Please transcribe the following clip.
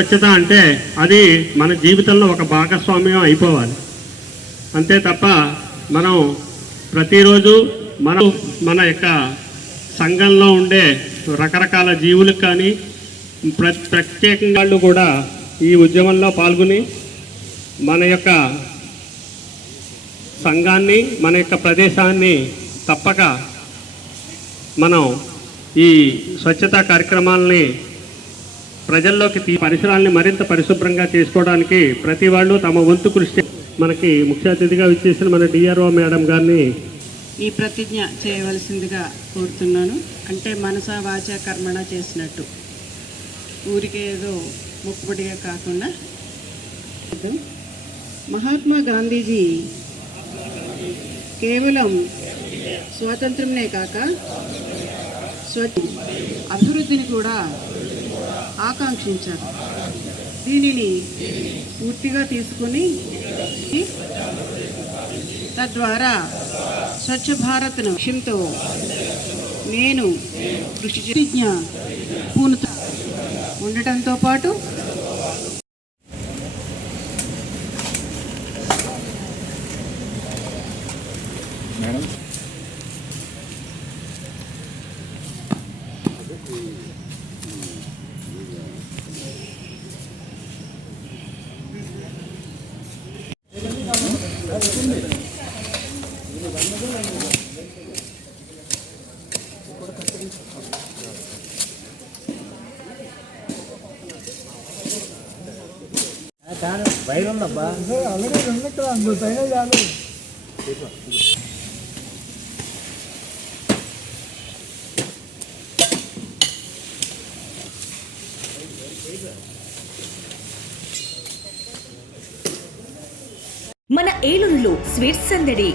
స్వచ్ఛత అంటే అది మన జీవితంలో ఒక భాగస్వామ్యం అయిపోవాలి. అంతే తప్ప మనం ప్రతిరోజు మనం మన యొక్క సంఘంలో ఉండే రకరకాల జీవులకు కానీ ప్ర ప్రత్యేకంగా వాళ్ళు కూడా ఈ ఉద్యమంలో పాల్గొని మన యొక్క సంఘాన్ని మన యొక్క ప్రదేశాన్ని తప్పక మనం ఈ స్వచ్ఛతా కార్యక్రమాలని ప్రజల్లోకి తీ పరిసరాల్ని మరింత పరిశుభ్రంగా చేసుకోవడానికి ప్రతి వాళ్ళు తమ వంతు కృషి మనకి ముఖ్య అతిథిగా విచ్చేసిన మన డిఆర్ఓ మేడం గారిని ఈ ప్రతిజ్ఞ చేయవలసిందిగా కోరుతున్నాను. అంటే మనస వాచ కర్మణ చేసినట్టు. ఊరికే ఏదో ముక్కుబడిగా కాకుండా. మహాత్మా గాంధీజీ కేవలం స్వాతంత్రంనే కాక స్వ అభివృద్ధిని కూడా ఆకాంక్షించారు. దీనిని పూర్తిగా తీసుకుని తద్వారా స్వచ్ఛ భారత్ లక్ష్యంతో నేను కృషి పూనుత ఉండటంతో పాటు వైర్ ఉందబ్బా. అందులో రెండు పైన చాలు మన ఏలూరులో స్వీట్స్ సందడి.